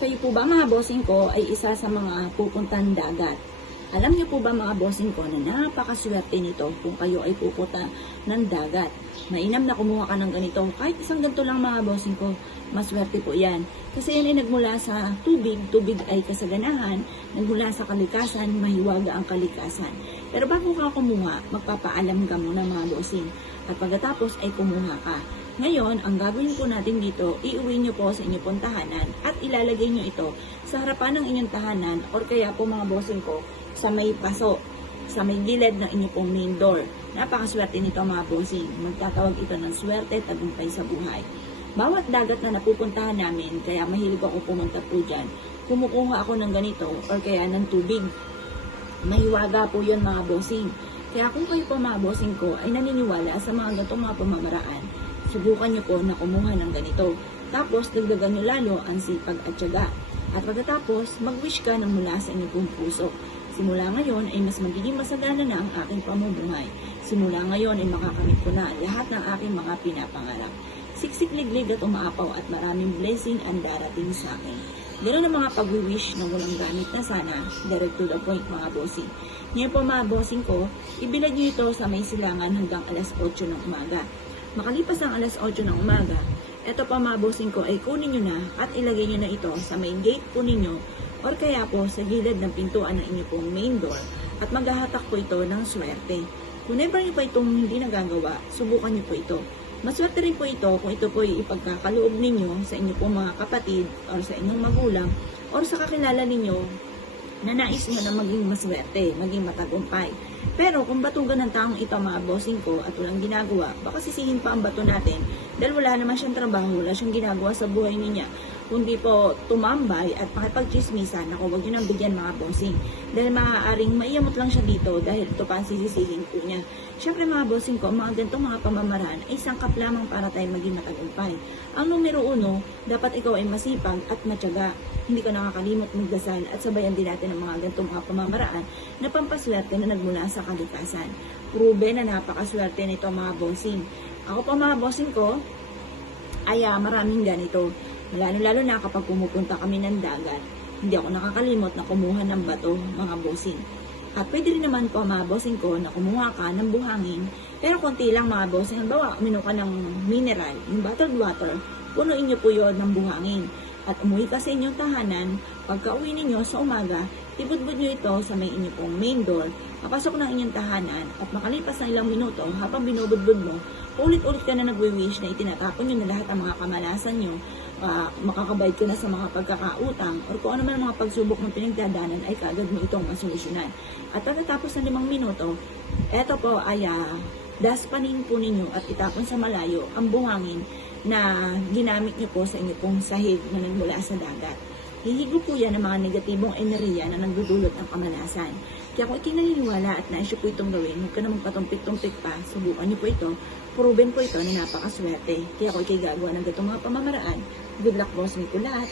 Kayo po ba mga bossing ko ay isa sa mga pupuntang dagat? Alam niyo po ba mga bossing ko na napakaswerte nito kung kayo ay pupunta ng dagat? Mainam na kumuha ka ng ganito. Kahit isang ganito lang mga bossing ko, maswerte po yan. Kasi yan ay nagmula sa tubig. Tubig ay kasaganahan. Nagmula sa kalikasan, mahiwaga ang kalikasan. Pero bago ka kumuha, magpapaalam ka muna mga bossing. At pagkatapos ay kumuha ka. Ngayon, ang gagawin po natin dito, iuwi nyo po sa inyong pong tahanan at ilalagay nyo ito sa harapan ng inyong tahanan or kaya po mga bossing ko sa may paso, sa may gilid ng inyong pong main door. Napakaswerte nito mga bossing. Magtatawag ito ng swerte, tagumpay sa buhay. Bawat dagat na napupuntahan namin, kaya mahilig ako pumunta po dyan, kumukuha ako ng ganito or kaya ng tubig. Mahiwaga po yun mga bossing. Kaya kung kayo po mga bossing ko ay naniniwala sa mga ganitong mga pamamaraan, subukan nyo po na kumuha ng ganito. Tapos, dagdagan nyo lalo ang sipag at tiyaga. At pagkatapos, mag-wish ka ng mula sa inyong pong puso. Simula ngayon ay mas magiging masagana na ang aking pamumuhay. Simula ngayon ay makakamit ko na lahat ng aking mga pinapangarap. Siksik-liglig at umaapaw at maraming blessing ang darating sa akin. Ganoon ang mga pag-wish na walang gamit na sana, direct to the point mga bossing. Ngayon po mga bossing ko, ibilad nyo ito sa may silangan hanggang alas 8 ng umaga. Makalipas ang alas 8 ng umaga, ito pa mga bossing ko ay kunin nyo na at ilagay nyo na ito sa main gate po ninyo or kaya po sa gilid ng pintuan ng inyong pong main door at maghahatak po ito ng swerte. Kung never nyo pa itong hindi nagagawa, subukan nyo po ito. Maswerte rin po ito kung ito po ay ipagkakaloob ninyo sa inyong pong mga kapatid or sa inyong magulang or sa kakilala ninyo na nais nyo na maging maswerte, maging matagumpay. Pero kung batugan ng taong ito mga bossing ko at walang ginagawa, baka sisihin pa ang bato natin dahil wala naman siyang trabaho, wala siyang ginagawa sa buhay niya. Kundi po tumambay at makipagchismisan, naku, wag yun ang bigyan mga bossing. Dahil maaaring maiyamot lang siya dito dahil ito pa ang sisisihin po niya. Siyempre mga bossing ko, mga ganitong mga pamamaraan ay sangkap lamang para tayo maging matagumpay. Ang numero 1, dapat ikaw ay masipag at matyaga. Hindi ka nakakalimot magdasal at sabayan din natin ang mga ganitong mga pamamaraan na pampaswerte na nagmula sa kalikasan. Proven na napakaswerte nito mga bossing. Ako pa mga bossing ko, ay maraming ganito. Lalo-lalo na kapag pumupunta kami ng dagat, hindi ako nakakalimot na kumuha ng bato mga bossing. At pwede rin naman po mga bossing ko na kumuha ka ng buhangin, pero konti lang mga bossing. Halimbawa, uminom ka ng mineral, yung bottled water, punuin nyo po yun ng buhangin. At umuwi ka sa inyong tahanan, pagka uwi ninyo sa umaga, ibudbud nyo ito sa may inyong pong main door, papasok ng inyong tahanan, at makalipas ng ilang minuto, habang binubudbud mo, ulit-ulit ka na nagwi-wish na itinatapon nyo na lahat ang mga kamalasan nyo, makakabayad ka na sa mga pagkakautang, or kung ano man ang mga pagsubok ng pinagdadanan ay kaagad mo itong masolusyonan. At pagkatapos ng 5 minuto, eto po ay daspanin po ninyo at itapon sa malayo ang buhangin na ginamit nyo po sa inyong pong sahig na nagmula sa dagat. Hihigo po yan ng mga negatibong enerhiya na nagdudulot ng kamalasan. Kaya kung ikinaniniwala at naisyo po itong gawin, huwag ka naman patumpik-tumpik pa, subukan nyo po ito, proven po ito na napakaswerte. Kaya kung ikay gagawa ng gatong mga pamamaraan, good luck boss ko lahat.